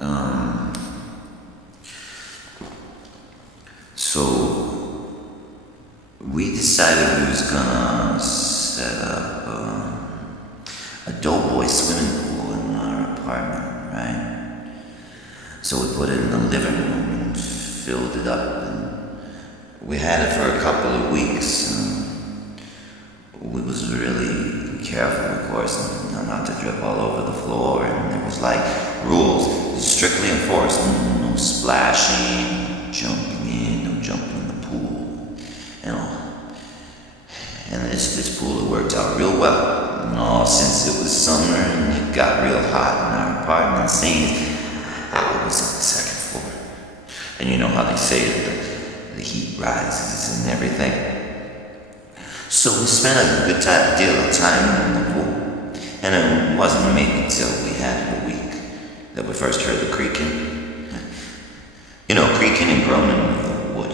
Um, so we decided we was gonna set up a doughboy swimming pool in our apartment, right? So we put it in the living room and filled it up, and we had it for a couple of weeks. We was really careful, of course, not to drip all over the floor, and there was like rules strictly enforced: no splashing, jumping in, no jumping in the pool, and all. And this pool had worked out real well, since it was summer and it got real hot in our apartment. Seeing I was on the second floor, and you know how they say that the heat rises and everything. So we spent a good deal of time in the pool, and it wasn't maybe until we had a week that we first heard the creaking. You know, creaking and groaning of the wood.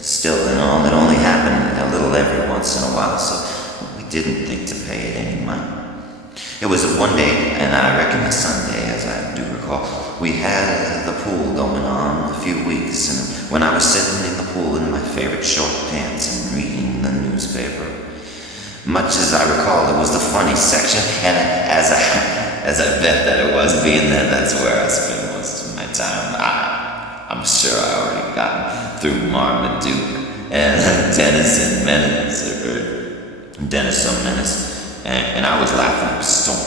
Still and all, it only happened a little every once in a while, so we didn't think to pay it any mind. It was one day, and I reckon a Sunday, as I do recall, we had the pool going on a few weeks, and when I was sitting in the pool in my favorite short pants and reading the newspaper, much as I recall, it was the funny section, and as I bet that it was, being that that's where I spend most of my time, I'm sure I already gotten through Marmaduke and Dennis and Menace, or Dennis and Menace, and I was laughing up a storm.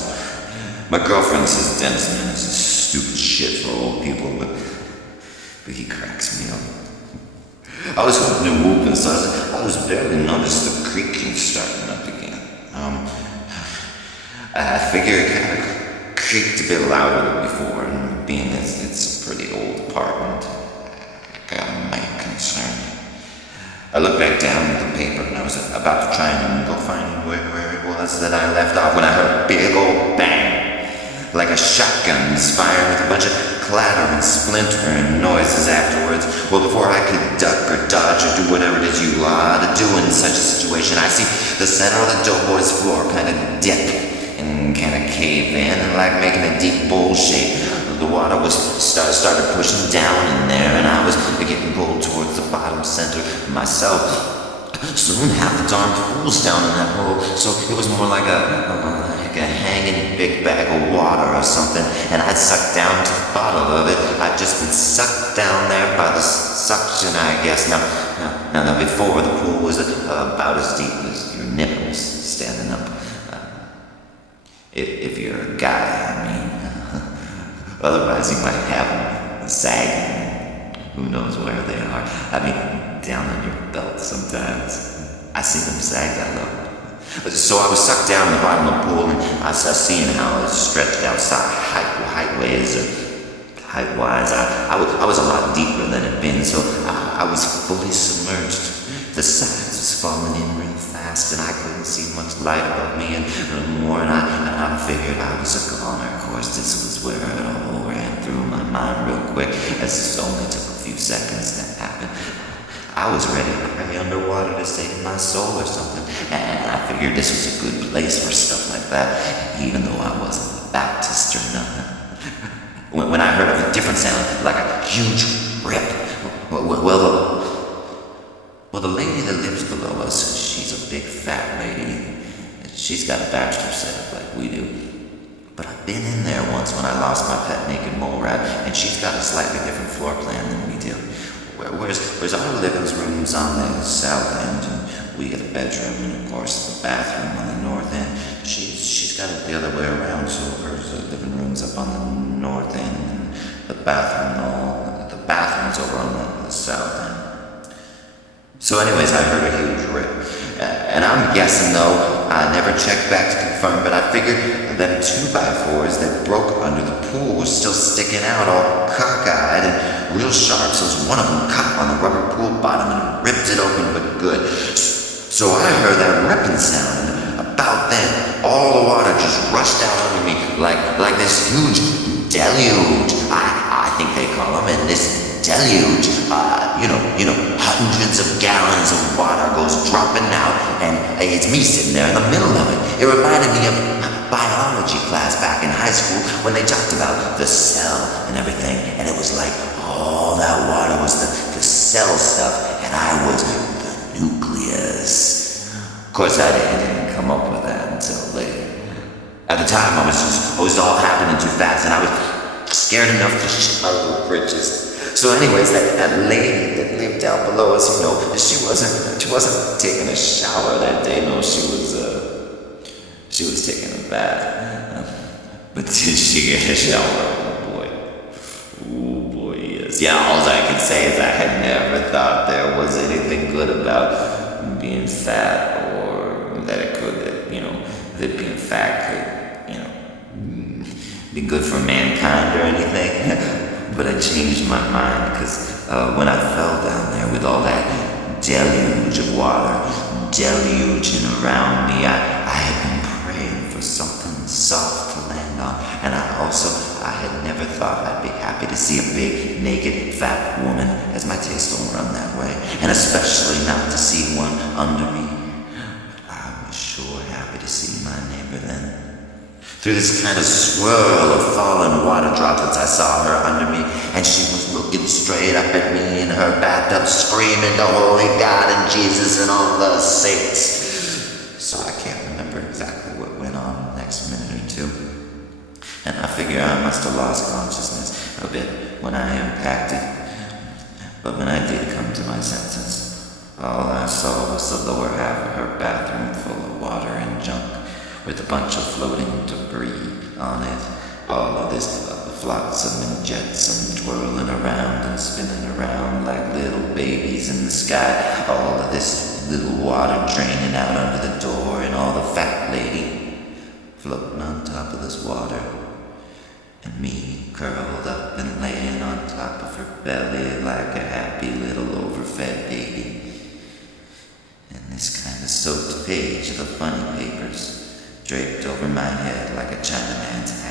My girlfriend says Dennis Menace is stupid shit for old people, but he cracks me up. I was hoping to whoop, and so I was barely noticed the creaking starting up again. I figure it kind of creaked a bit louder than before, and being that it's a pretty old apartment, I got my concern. I looked back down at the paper, and I was about to try and go find where it was that I left off when I heard a big old bang, like a shotgun misfired with a bunch of clatter and splintering noises afterwards. Well, before I could duck or dodge or do whatever it is you ought to do in such a situation, I see the center of the doughboy's floor kind of dip and kind of cave in, and like making a deep bowl shape. The water was started pushing down in there, and I was getting pulled towards the bottom center myself. Soon half the darn pool's down in that hole, so it was more like a hanging big bag of water or something, and I'd sucked down to the bottom of it. I'd just been sucked down there by the suction, I guess. Now before, the pool was about as deep as your nipples standing up. If you're a guy, I mean. Otherwise, you might have them sagging. Who knows where they are? I mean, down on your belt sometimes. I see them sag that low. So I was sucked down in the bottom of the pool, and I was seeing how it stretched outside height-wise. I was a lot deeper than it'd been, so I was fully submerged. The sides was falling in real fast, and I couldn't see much light above me anymore, and I figured I was a goner. Of course, this was where it all ran through my mind real quick, as it only took a few seconds to happen. I was ready to pray underwater to save my soul or something, and I figured this was a good place for stuff like that, even though I wasn't a Baptist or nothing. When I heard of a different sound, like a huge rip, well, the lady that lives below us, she's a big fat lady. She's got a bachelor setup like we do. But I've been in there once when I lost my pet naked mole rat, and she's got a slightly different floor plan than we do. Whereas our living room's on the south end, and we get a bedroom, and of course the bathroom on the north end. She's got it the other way around, so hers living room's up on the north end, and the bathroom's over on the south end. So anyways, I heard a huge rip. And I'm guessing, though, I never checked back to confirm, but I figured them 2x4s that broke under the pool were still sticking out all cockeyed and real sharp, so one of them caught on the rubber pool bottom and ripped it open, but good. So I heard that ripping sound, and about then, all the water just rushed out under me like this huge deluge, I think they call them, and this deluge, hundreds of gallons of water goes dropping out, and it's me sitting there in the middle of it. It reminded me of biology class back in high high school when they talked about the cell and everything, and it was like all that water was the cell stuff, and I was the nucleus. Of course, I didn't come up with that until later. At the time, it was all happening too fast, and I was scared enough to shit my little britches. So anyways, that lady that lived down below us, she wasn't taking a shower that day. No, she was taking a bath. But did she get a shower? Oh boy, yes. Yeah, all I can say is I had never thought there was anything good about being fat, or that being fat could, be good for mankind or anything. But I changed my mind because when I fell down there with all that deluge of water deluging around me, I had been praying for something soft to land on, and I had never thought I'd be happy to see a big, naked, fat woman, as my taste don't run that way, and especially not to see one under me. I was sure happy to see my neighbor then. Through this kind of swirl of fallen water droplets, I saw her under me, and she was looking straight up at me in her bathtub, screaming to Holy God and Jesus and all the saints. So I can't remember exactly what went on the next minute or two, and I figure I must have lost consciousness a bit when I impacted. But when I did come to my senses, all I saw was the lower half of her bathroom full of water and junk, with a bunch of floating debris on it. All of this flotsam and jetsam twirling around and spinning around like little babies in the sky. All of this little water draining out under the door, and all the fat lady floating on top of this water, and me curled up and laying on top of her belly like a happy little overfed baby. And this kind of soaked page of the funny papers draped over my head like a Chinaman's hat.